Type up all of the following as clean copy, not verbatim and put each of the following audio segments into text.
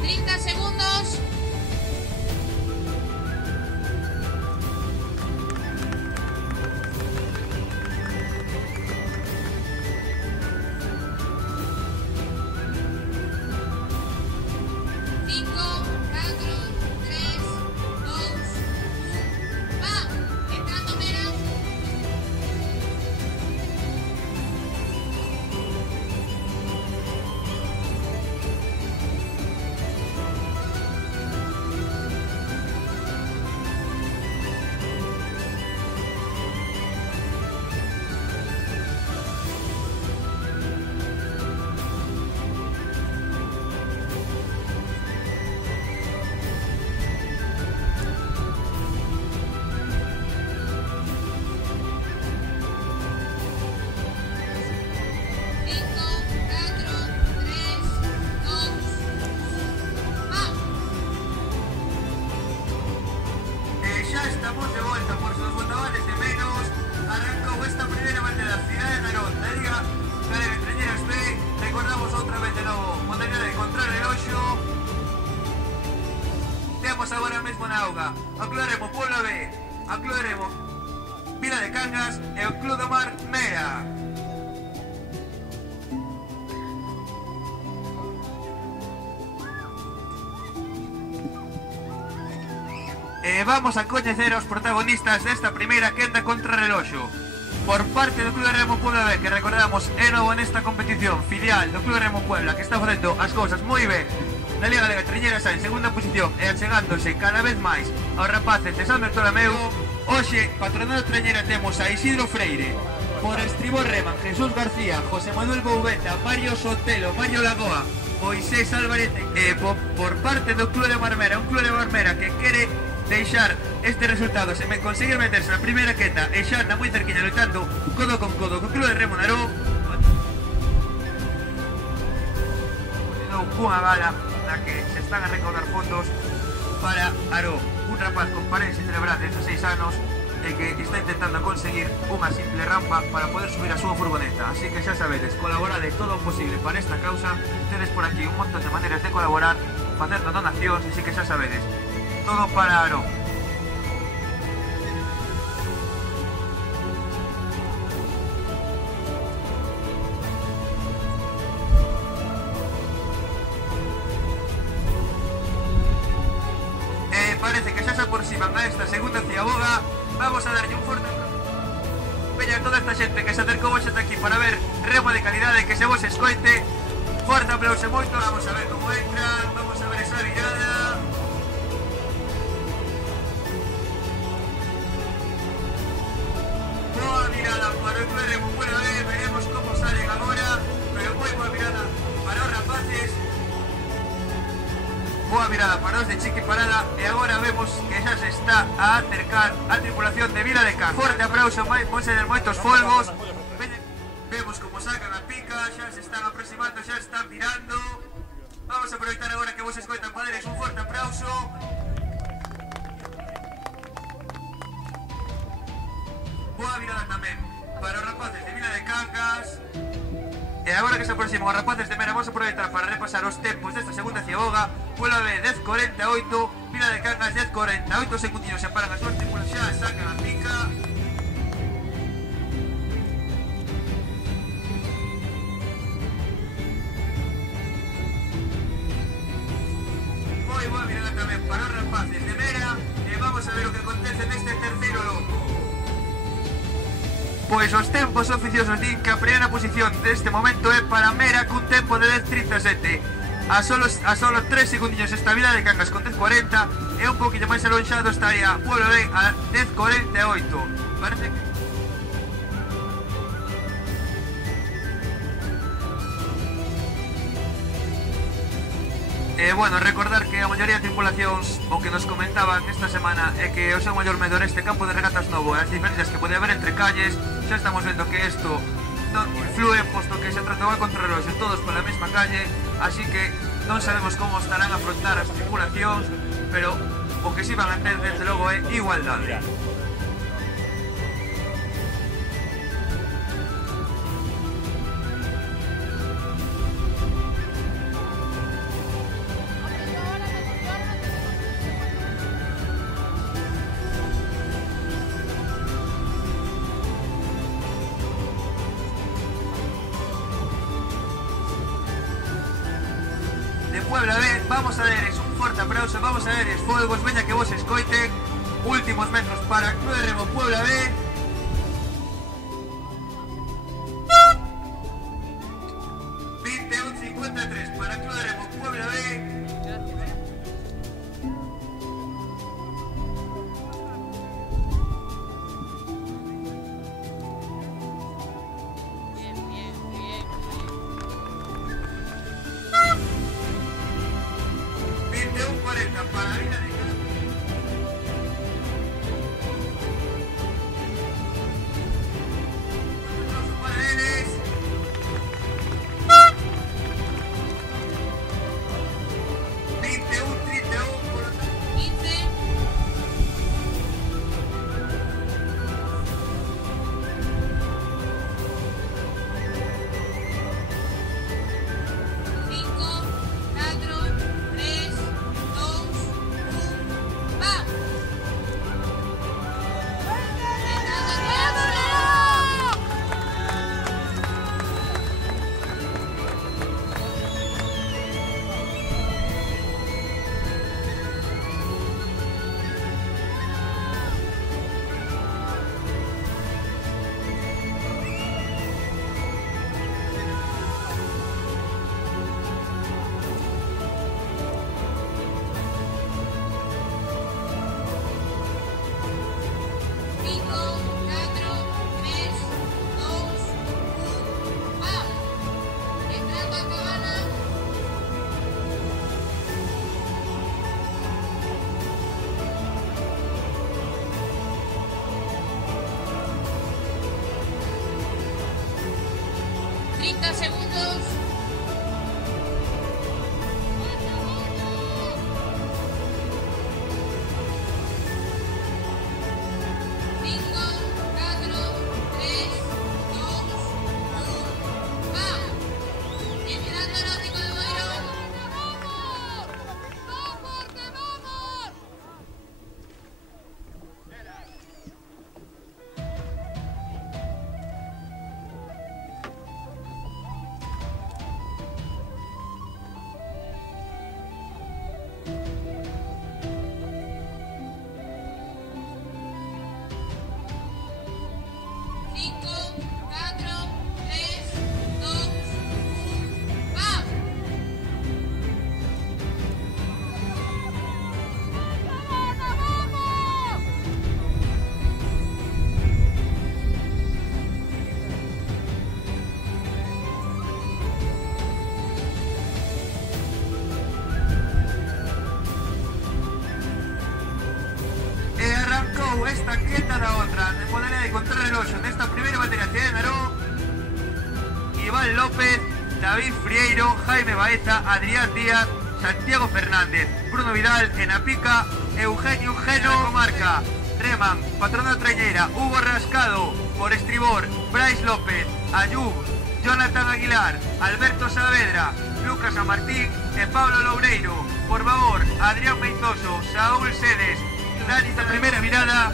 30 segundos. Estamos de vuelta por sus botavales de menos. Arrancó esta primera vuelta de la ciudad de Narón. La Liga Galega Treñeras B. Recordamos outra vez de novo modalidade de contrarreloxo. Temos agora mesmo na auga o Club Remo Puebla B, o Club Remo Vila de Cangas e o Club do Mar Mera. Vamos a coñecer os protagonistas desta primeira quenda contrarreloxo. Por parte do Club Remo Puebla B, que recordamos é novo nesta competición, filial do Club Remo Puebla, que está facendo as cousas moi ben na Liga Galega Treñeras A en segunda posición e achegándose cada vez máis aos rapaces de San Bertolomeu. Hoxe, patronato Treñera, temos a Isidro Freire, por estribor reman Jesús García, José Manuel Boubeta, Mario Sotelo, Mario Lagoa, Moisés Álvarez, por parte do Club de Marmera, un Club de Marmera que quere deixar este resultado, se me conseguir meterse na primeira quenda e xa anda moi cerquiña lutando codo con codo co Club de Remo Naró. Unha gala na que se están a recaudar fondos para Aró, un rapaz con paredes cerebral de 16 anos e que está intentando conseguir unha simple rampa para poder subir a súa furgoneta. Así que xa sabedes, colaborade todo o posible para esta causa. Tedes por aquí un montón de maneiras de colaborar facendo donacións, así que xa sabedes, todo para Aró. Parece que xa se aproximan a esta segunda ciaboga. Vamos a darlle un forte veña a toda esta xente que se acercou hoxe aquí para ver remo de calidade, que se vos escoite. Forte aplauso moito. Vamos a ver como entran, vamos a ver esa virada. Boa virada para o Club Remo Puebla B, veremos como salen agora, pero moi boa virada para os rapaces. Boa virada para os de Chiqui Parada e agora vemos que xa se está a acercar a tripulación de Vila de Cangas. Forte aplauso, ponse de moitos folgos. Vemos como sacan a pica, xa se están aproximando, xa están virando. Vamos a aproveitar agora que vos escoitan padres, un forte aplauso. Boa virada tamén para os rapaces de Vila de Cangas. E agora que se aproximan os rapaces de Mera, vamos a aproveitar para repasar os tempos desta segunda ciaboga. Puebla B 10.48, Vila de Cangas 10.48 segundinhos, se paran as súas tripulacións, xa sacan a pica. Moi boa virada tamén para os rapaces de Mera. E vamos a ver o que acontece neste terceiro loco. Pois os tempos oficiosos din que a primeira posición deste momento é para Mera cun tempo de 10.37. A solo 3 segundinhos esta Vila de Cangas con 10.40 e un poquinho máis alonxado estaría Puebla B a 10.48. Parece que... bueno, recordar que a maioría de tripulacións o que nos comentaban esta semana é que o seu maior medo este campo de regatas novo e as diferencias que pode haber entre calles. Xa estamos vendo que isto non influe, posto que se tratou a contrarreloxo todos pola mesma calle, así que non sabemos como estarán a afrontar as tripulacións, pero o que si van a ter desde logo é igualdade. vamos a darles un forte aplauso, vamos a darles fuegos, veña que vos escoiten. Últimos metros para Club de Remo Puebla B. 21:53 para Club de Remo Puebla B. Para la vida de para Enes. 21:31 por lo tanto. 15. 5, 4, 3, 2, 1, ¡va! Segundos. 5, 4, 3, 2, 1, ¡va! Y mirando el óptico de Boiro. ¡Vamos! ¡Vamos, que vamos! Esta quinta da outra de modalidade de contrarreloxo nesta primeira batería de Naró. Iván López, David Frieiro, Jaime Baeza, Adrián Díaz, Santiago Fernández, Bruno Vidal en a pica, Eugenio Geno comarca, Reman, Patronato Trañeira, Hugo Rascado, por estribor, Brais López, Ayub, Jonathan Aguilar, Alberto Saavedra, Lucas San Martín e Pablo Loureiro, por favor, Adrián Meizoso, Saúl Sedes, Dani de primera mirada,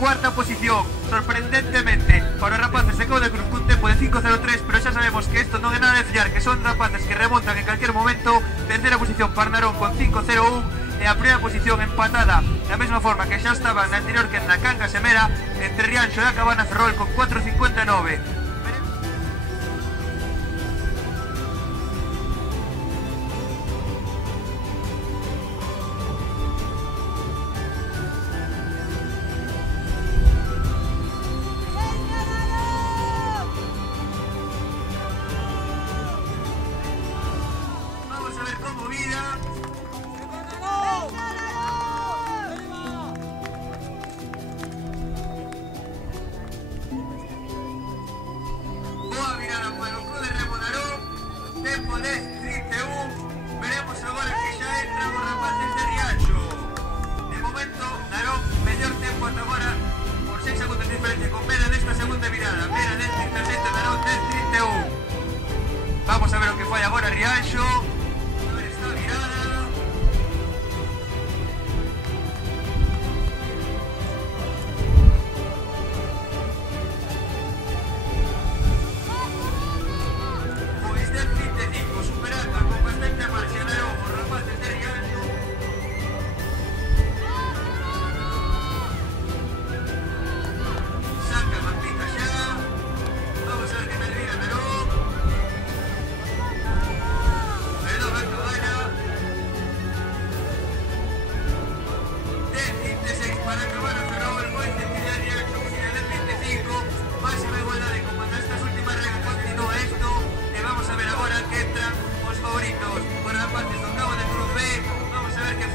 cuarta posición, sorprendentemente, para os rapaces de Cauda Cruz cun tempo de 5:03, pero xa sabemos que isto non é nada de fiar, que son rapaces que remontan en calquer momento. Terceira posición para Narón con 5:01 e a primeira posición empatada da mesma forma que xa estaba na anterior que na Cangas e Mera, entre Rianxo e a Cabana Ferrol con 4:59.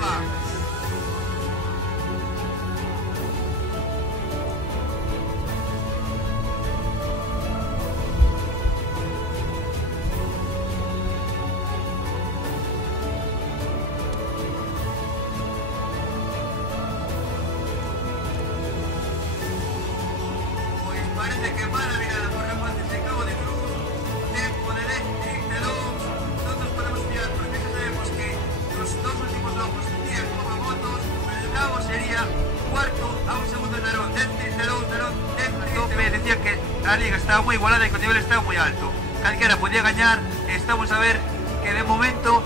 va. Parece que mala mirada por rapaces de Cabo de Cruz, tempo de 10:32, non nos podemos fiar porque xa sabemos que os dos últimos lobos días como motos, el Cabo sería cuarto a un segundo de Narón, 10:32, Narón 10:32. Decía que a liga estaba moi igualada e que o nivel estaba moi alto, calquera podía gañar. Estamos a ver que de momento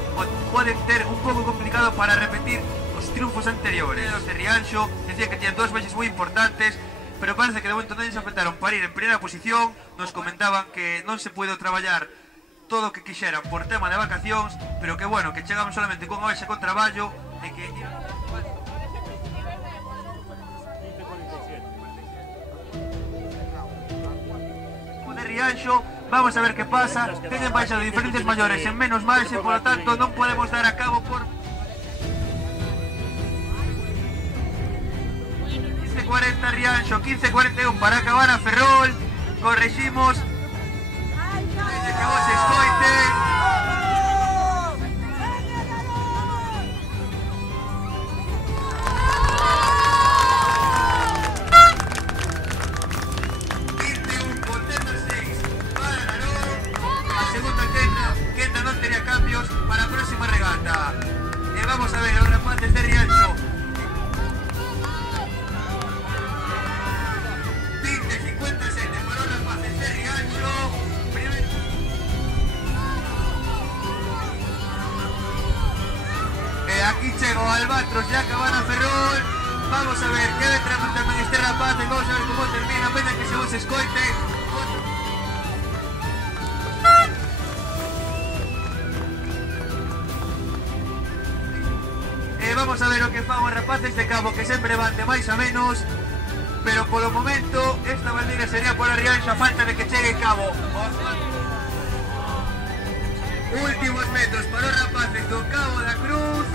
poden ter un pouco complicado para repetir os triunfos anteriores. Os de Rianxo decía que tiñan dúas baixas moi importantes, pero parece que de momento non se afectaron para ir en primeira posición. Nos comentaban que non se puido traballar todo o que quixeran por tema de vacacións, pero que bueno, que chegamos solamente con baixa con traballo e que... de Rianxo, vamos a ver que pasa. Teñen baixa de diferentes maiores en menos marxe, por lo tanto non podemos dar a cabo por... 15:40 Rianxo, 15:41 para acabar a Ferrol. Correximos. Desde que vos escoiten. Quenda non tería cambios para a próxima regata. E vamos a ver os rapaces de Rianxo. 20:57 para os rapaces de Rianxo. E aquí chego Albatros e acaban a Ferrol. Vamos a ver que detrás tamén este rapaz. Vamos a ver como termina. Pena que se vos escoite. Vamos a ver o que fan os rapaces de Cabo, que sempre van de máis a menos, pero polo momento esta bandeira sería por a Rianxo a falta de que chegue Cabo. Últimos metros para os rapaces do Cabo da Cruz.